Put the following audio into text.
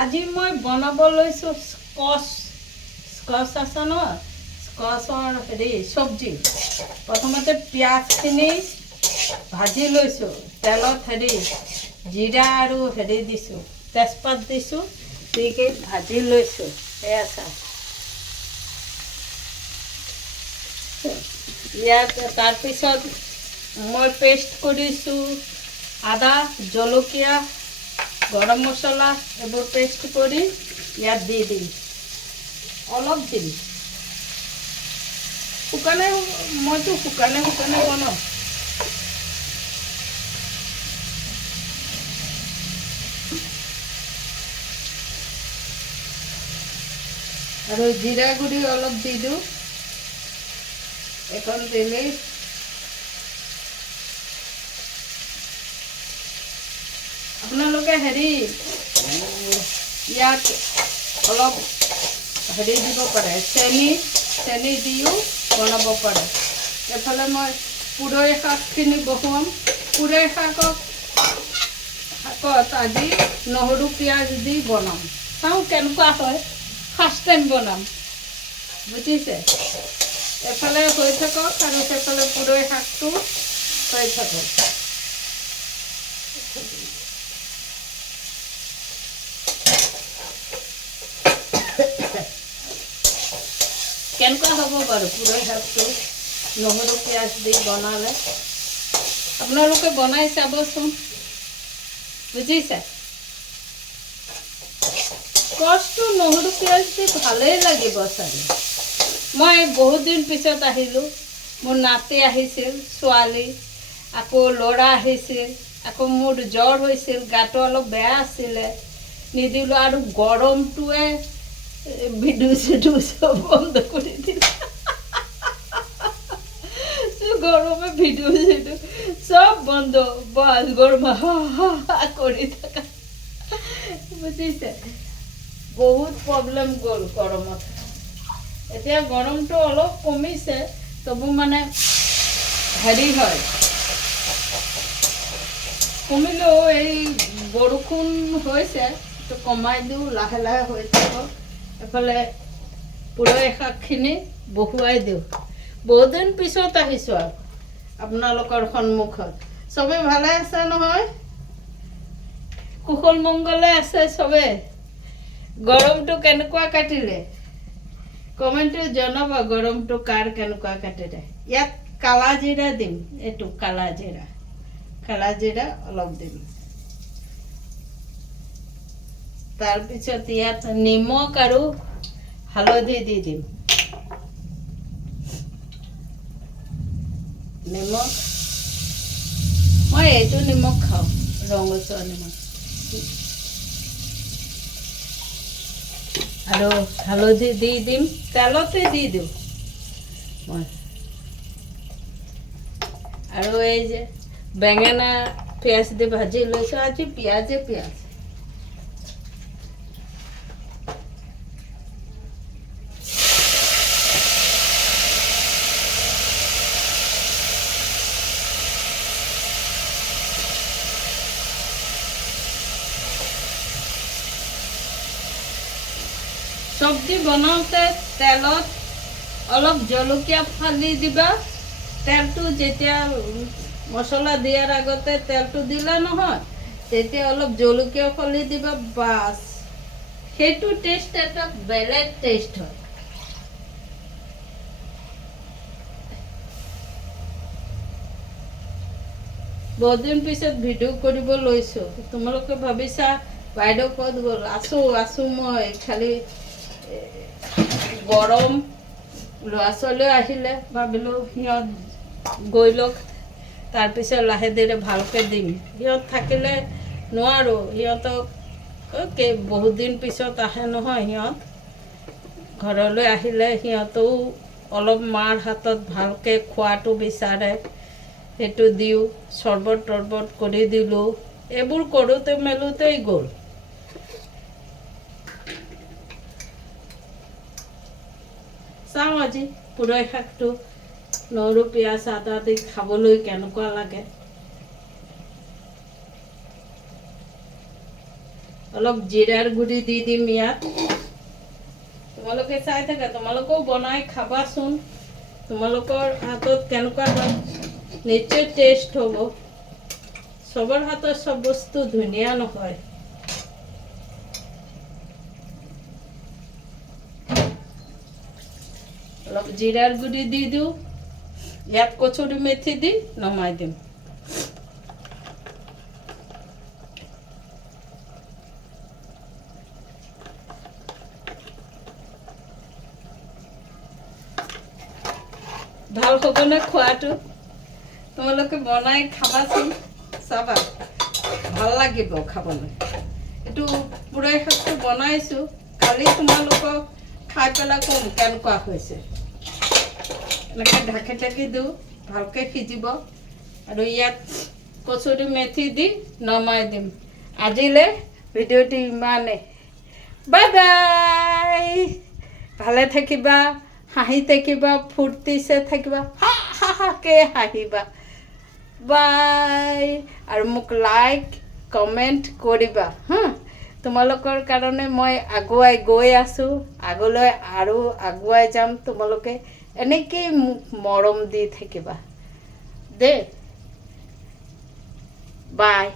আজি মই বনাব লৈছোঁ স্কচ আছে ন, স্কচৰ হেৰি চব্জি। প্ৰথমতে পিঁয়াজখিনি ভাজি লৈছোঁ তেলত, জিৰা আৰু দিছোঁ, তেজপাত দিছোঁ, দিকে ভাজি লৈছোঁ। এয়া চাহ ইয়াত তাৰপিছত মই পেষ্ট কৰিছোঁ আদা, জলকীয়া, গৰম মছলা এইবোৰ পেষ্ট কৰি ইয়াত দি দিম, অলপ দিম। মইতো শুকানে বনাওঁ। আৰু জিৰা গুড়ি অলপ দি দিওঁ। এখন দিলেই আপোনালোকে ইয়াত অলপ দিব পাৰে, চেনি দিও বনাব পাৰে। এফালে মই পুৰৈ শাকখিনি বহুৱাম। পুৰৈ শাকত আজি নহৰু পিঁয়াজ দি বনাম। চাওঁ কেনেকুৱা হয়, ফাৰ্ষ্ট টাইম বনাম, বুজিছে। এফালে হৈ থাকক আৰু সেইফালে পুৰৈ শাকটো হৈ থাকক। কেনেকুৱা হ'ব বাৰু পুৰৈ শাকটো নহৰু পিঁয়াজ দি বনালে? আপোনালোকে বনাই চাবচোন, বুজিছে। কচটো নহৰু পিঁয়াজ দি ভালেই লাগিব চাগে। মই বহুত দিন পিছত আহিলোঁ, মোৰ নাতি আহিছিল, ছোৱালী, আকৌ ল'ৰা আহিছিল, আকৌ মোৰ জ্বৰ হৈছিল, গাটো অলপ বেয়া আছিলে, নিদিলোঁ। আৰু গৰমটোৱে ভিডিঅ' চিডিঅ' চব বন্ধ কৰি দিলে। গৰমে ভিডিঅ' চিডিঅ' চব বন্ধ, বাছ গৰম কৰি থকা, বুজিছে। বহুত প্ৰব্লেম গ'ল গৰমত। এতিয়া গৰমটো অলপ কমিছে, তবু মানে হয়, কমিলেও এই বৰষুণ হৈছে, তো কমাই দিওঁ, লাহে লাহে হৈ থাকক। এফালে পুৰৈ শাকখিনি বহুৱাই দিওঁ। বহুত দিন পিছত আহিছোঁ আৰু আপোনালোকৰ সন্মুখত। চবে ভালে আছে নহয়? কুশল মংগলে আছে চবে? গৰমটো কেনেকুৱা কাটিলে কমেণ্টত জনাবা। গৰমটো কাৰ কেনেকুৱা কাটিলে। ইয়াত কালা জিৰা দিম, এইটো কালা জিৰা অলপ দিম। তাৰপিছত ইয়াত নিমখ আৰু হালধি দি দিম। নিমখ, মই এইটো নিমখ খাওঁ, ৰঙচুৱা নিমখ। আৰু হালধি দি দিম, তেলতে দি দিওঁ মই। আৰু এই যে বেঙেনা পিঁয়াজ দি ভাজি লৈছোঁ, আজি পিঁয়াজ চব্জি বনাওঁতে তেলত অলপ জলকীয়া ফালি দিবা। তেলটো যেতিয়া মছলা দিয়াৰ আগতে তেলটো দিলা নহয়, তেতিয়া অলপ জলকীয়া ফালি দিবা, বাছ। সেইটো টেষ্ট এটা বেলেগ টেষ্ট হয়। বহুত দিন পিছত ভিডিঅ' কৰিব লৈছোঁ। তোমালোকে ভাবিছা বাইদেউ ক'ত গ'ল? আছোঁ মই, খালি গৰম, ল'ৰা ছোৱালীও আহিলে, ভাবিলোঁ সিহঁত গৈ লওক, তাৰপিছত লাহে ধীৰে ভালকৈ দিম। সিহঁত থাকিলে নোৱাৰোঁ, সিহঁতক বহুত দিন পিছত আহে নহয়। সিহঁত ঘৰলৈ আহিলে সিহঁতেও অলপ মাৰ হাতত ভালকৈ খোৱাটো বিচাৰে, সেইটো দিওঁ। চৰ্বত তৰ্বত কৰি দিলোঁ। এইবোৰ কৰোঁতে মেলোঁতেই গ'ল। চাওঁ আজি পুৰৈ শাকটো নহৰু পিঁয়াজ আদা দি খাবলৈ কেনেকুৱা লাগে। অলপ জিৰাৰ গুড়ি দি দিম ইয়াত। তোমালোকে চাই থাকা, তোমালোকেও বনাই খাবাচোন। তোমালোকৰ হাতত কেনেকুৱা হয় নিশ্চয় টেষ্ট হ'ব। চবৰ হাতৰ চব বস্তু ধুনীয়া নহয়। অলপ জিৰাৰ গুড়ি দি দিওঁ, ইয়াত কচুৰি মেথি দি নমাই দিম। ভাল হ'বনে খোৱাটো? তোমালোকে বনাই খাবাচোন, চাবা ভাল লাগিব খাবলৈ। এইটো পুৰাই শাকটো বনাইছোঁ, কালি তোমালোকক খাই পেলাই ক'ম কেনেকুৱা হৈছে। এনেকৈ ঢাকি ঢাকি দিওঁ, ভালকৈ সিজিব। আৰু ইয়াত কচুৰি মেথি দি নমাই দিম। আজিলৈ ভিডিঅ'টো ইমানেই। Bye bye. ভালে থাকিবা, হাঁহি থাকিবা, ফূৰ্তিছে থাকিবা, হাহাকে হাঁহিবা। বাই। আৰু মোক লাইক কমেণ্ট কৰিবা হা। তোমালোকৰ কাৰণে মই আগুৱাই গৈ আছোঁ, আগলৈ আৰু আগুৱাই যাম। তোমালোকে এনেকেই মোক মৰম দি থাকিবা দেই। বাই।